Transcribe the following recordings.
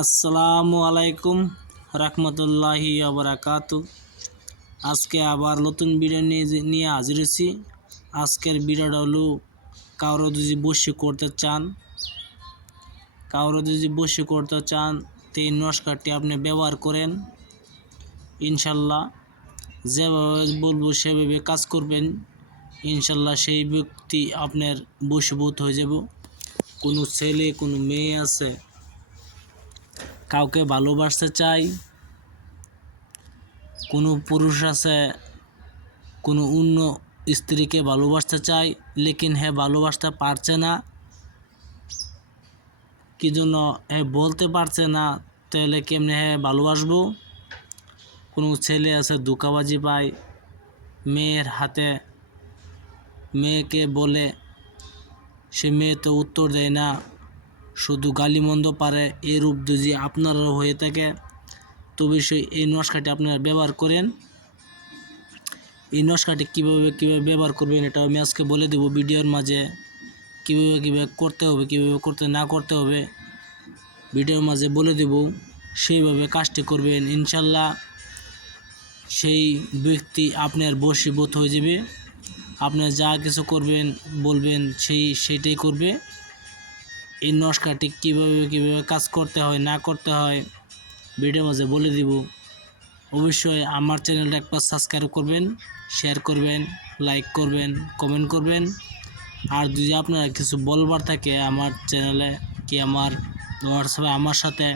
আসসালামু আলাইকুম রহমতুল্লাহি আবরাকাতু আজকে আবার নতুন ভিডিও নিয়ে নিয়ে হাজির হয়েছি। আজকের ভিডিওটা হলো কারও যদি বসে করতে চান, কারও যদি বসে করতে চান, তো এই নস্কারটি আপনি ব্যবহার করেন। ইনশাল্লাহ যেভাবে বলব সেভাবে কাজ করবেন। ইনশাল্লাহ সেই ব্যক্তি আপনার বশীভূত হয়ে যাব। কোনো ছেলে, কোনো মেয়ে আছে কাউকে ভালোবাসতে চাই, কোনো পুরুষ আছে, কোনো অন্য স্ত্রীকে ভালোবাসতে চাই, লেকিন হ্যাঁ ভালোবাসতে পারছে না, কি জন্য হ্যাঁ বলতে পারছে না, তাহলে কেমনে হ্যাঁ ভালোবাসবো? কোনো ছেলে আছে ধোকাবাজি পায়, মেয়ের হাতে মেয়েকে বলে, সে মেয়ে তো উত্তর দেয় না শুধু গালিমন্দ পারে এরূপ যদি আপনারও হয়ে থাকে তবে সেই এই নস্কাটি আপনারা ব্যবহার করেন। এই নস্কাটি কীভাবে কীভাবে ব্যবহার করবেন এটা আমি আজকে বলে দেবো ভিডিওর মাঝে। কীভাবে কীভাবে করতে হবে, কীভাবে করতে না করতে হবে ভিডিওর মাঝে বলে দেব। সেইভাবে কাজটি করবেন, ইনশাল্লাহ সেই ব্যক্তি আপনার বশীভূত হয়ে যাবে। আপনার যা কিছু করবেন, বলবেন, সেই সেইটাই করবে। এই নস্কাটি কীভাবে কীভাবে কাজ করতে হয়, না করতে হয় ভিডিও মাঝে বলে দিব। অবশ্যই আমার চ্যানেলটা একবার সাবস্ক্রাইব করবেন শেয়ার করবেন লাইক করবেন কমেন্ট করবেন। আর যদি আপনার কিছু বলবার থাকে আমার চ্যানেলে কি আমার হোয়াটসঅ্যাপে আমার সাথে,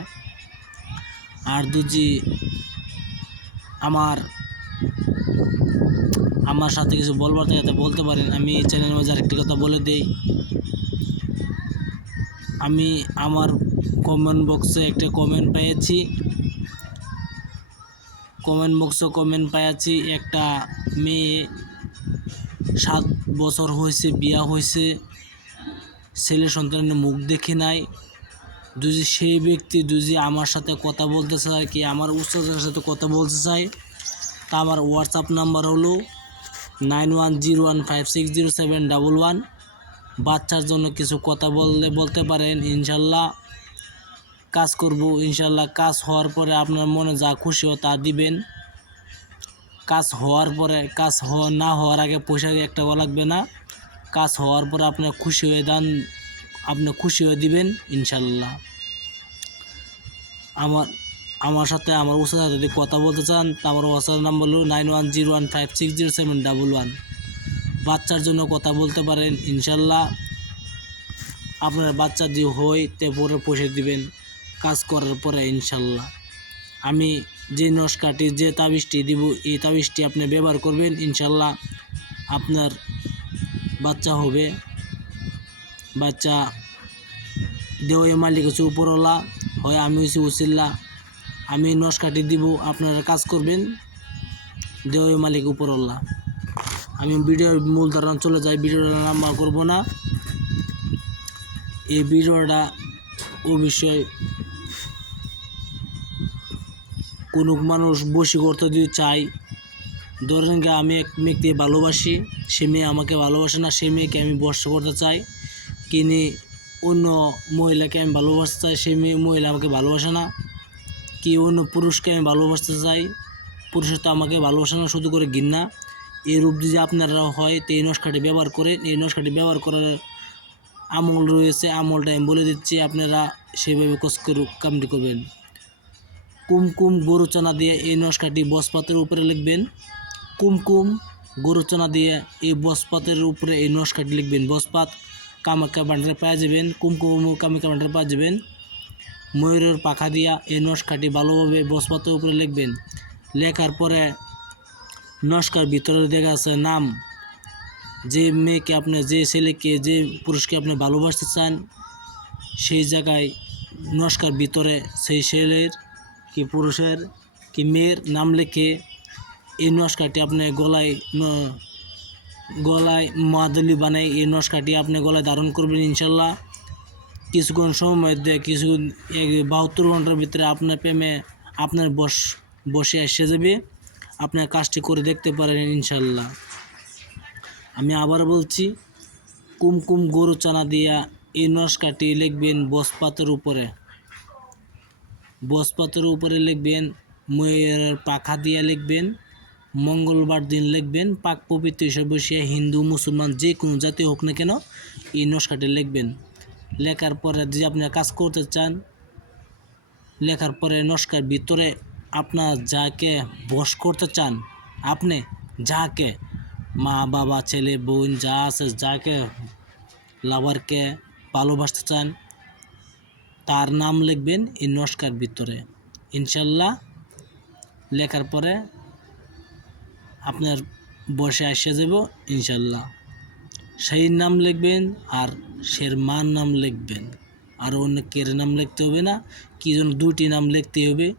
আর যদি আমার আমার সাথে কিছু বলবার থাকে বলতে পারেন। আমি চ্যানেলের মাঝে আরেকটি কথা বলে দিই। আমি আমার কমেন্ট বক্সে একটা কমেন্ট পেয়েছি। কমেন্ট বক্সে কমেন্ট পেয়েছি, একটা মেয়ে সাত বছর হয়েছে, বিয়া হয়েছে, ছেলে সন্তানের মুখ দেখে নাই। যদি সেই ব্যক্তি যদি আমার সাথে কথা বলতে চায়, কি আমার উচ্চতার সাথে কথা বলতে চায়, তা আমার হোয়াটসঅ্যাপ নাম্বার হলো nine one zero one five six zero seven double one বাচ্চার জন্য কিছু কথা বললে বলতে পারেন, ইনশাল্লাহ কাজ করব, ইনশাল্লাহ কাজ হওয়ার পরে আপনার মনে যা খুশি হয় তা দিবেন। কাজ হওয়ার পরে, কাজ না হওয়ার আগে পয়সা একটা লাগবে না। কাজ হওয়ার পরে আপনার খুশি হয়ে দান, আপনি খুশি হয়ে দিবেন, ইনশাল্লাহ। আমার আমার সাথে আমার ওষুধ সাথে যদি কথা বলতে চান আমার ওষুধের নাম্বার হলো nine one zero one five six zero seven double one. বাচ্চার জন্য কথা বলতে পারেন, ইনশাল্লাহ। আপনার বাচ্চা যদি হয়, তে পরে পয়সা দিবেন। কাজ করার পরে, ইনশাল্লাহ। আমি যে নস্কাটি যে তাবিজটি দিব, এই তাবিজটি আপনি ব্যবহার করবেন, ইনশাল্লাহ আপনার বাচ্চা হবে। বাচ্চা দেওয়া মালিক হচ্ছে উপরওয়ালা, হয় আমি হচ্ছি উসিল্লা। আমি নস্কাটি দিব, আপনারা কাজ করবেন দেওয়া মালিক উপরওয়ালা। আমি ভিডিওর মূল ধারণা চলে যাই, ভিডিওটা লম্বা করব না। এই ভিডিওটা ও বিষয় কোনো মানুষ বসি করতে যদি চাই ধরেন গিয়ে আমি এক মেয়েকে ভালোবাসি, সে মেয়ে আমাকে ভালোবাসে না, সে মেয়েকে আমি বর্ষ করতে চাই। কিনে অন্য মহিলাকে আমি ভালোবাসতে চাই, সে মেয়ে, মহিলা আমাকে ভালোবাসে না। কি অন্য পুরুষকে আমি ভালোবাসতে চাই? পুরুষের তো আমাকে ভালোবাসে না, শুধু করে ঘৃণা। এই রূপ যদি আপনারা হয়, তো এই নস্কাটি ব্যবহার করে, এই নস্কাটি ব্যবহার করার আমল রয়েছে। আমলটা আমি বলে দিচ্ছি, আপনারা সেভাবে করে কামটি করবেন। কুমকুম গরুচনা দিয়ে এই নস্কাটি বসপাতের উপরে লিখবেন। কুমকুম গরুচনা দিয়ে এই বসপাতের উপরে এই নস্কাটি লিখবেন। বসপাত কামাখ্যা বান্ডারে পাওয়া যাবেন, কুমকুম কামাখ্যা বান্ডারে পাওয়া যাবেন। ময়ূরের পাখা দিয়া এই নস্কাটি ভালোভাবে বসপাতের উপরে লিখবেন। লেখার পরে নস্কার ভিতরে দেখা আছে নাম। যে মেয়েকে আপনি, যে ছেলেকে, যে পুরুষকে আপনি ভালোবাসতে চান, সেই জায়গায় নস্কার ভিতরে সেই ছেলের কি পুরুষের কি মেয়ের নাম লিখে এই নস্কাটি আপনি গলায় গলায় মাদুলি বানাই এই নস্কাটি আপনি গলায় ধারণ করবেন ইনশাল্লাহ। কিছুক্ষণ সময় মধ্যে কিছু বাহাত্তর ঘণ্টার ভিতরে আপনার প্রেমে আপনার বস, বসে এসে যাবে। আপনার কাজটি করে দেখতে পারেন ইনশাল্লাহ। আমি আবার বলছি, কুমকুম গরু চানা দিয়া এই নস্কাটি লিখবেন বসপাতের উপরে। বসপাতের উপরে লিখবেন, ময়ূরের পাখা দিয়া লিখবেন, মঙ্গলবার দিন লিখবেন, পাক পবিত্র হিসেবে বসিয়ে হিন্দু, মুসলমান যে কোনো জাতি হোক না কেন এই নস্কাটি লিখবেন। লেখার পরে যদি আপনি কাজ করতে চান, লেখার পরে নস্কার ভিতরে আপনার যাকে বস করতে চান, আপনি যাকে মা, বাবা, ছেলে, বোন যা আছে, যাকে লাভারকে ভালোবাসতে চান, তার নাম লিখবেন এই নস্কার ভিতরে। ইনশাল্লাহ লেখার পরে আপনার বসে আসে যাব, ইনশাল্লাহ। সেই নাম লিখবেন আর সের মার নাম লিখবেন। আর অন্য কের নাম লিখতে হবে না, কি যেন দুটি নাম লিখতে হবে।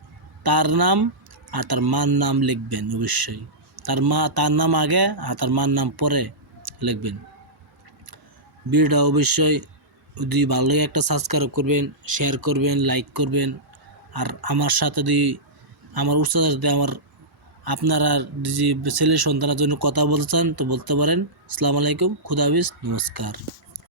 তার নাম আর তার মার নাম লিখবেন অবশ্যই। তার মা, তার নাম আগে আর তার মার নাম পরে লিখবেন। ভিডিওটা অবশ্যই যদি ভালো লাগে একটা সাবস্ক্রাইব করবেন শেয়ার করবেন লাইক করবেন। আর আমার সাথে যদি, আমার উস্তাদের সাথে আমার আপনারা যে ছেলে সন্তানের জন্য কথা বলতে চান তো বলতে পারেন। আসসালামু আলাইকুম, খুদাহাফিজ, নমস্কার।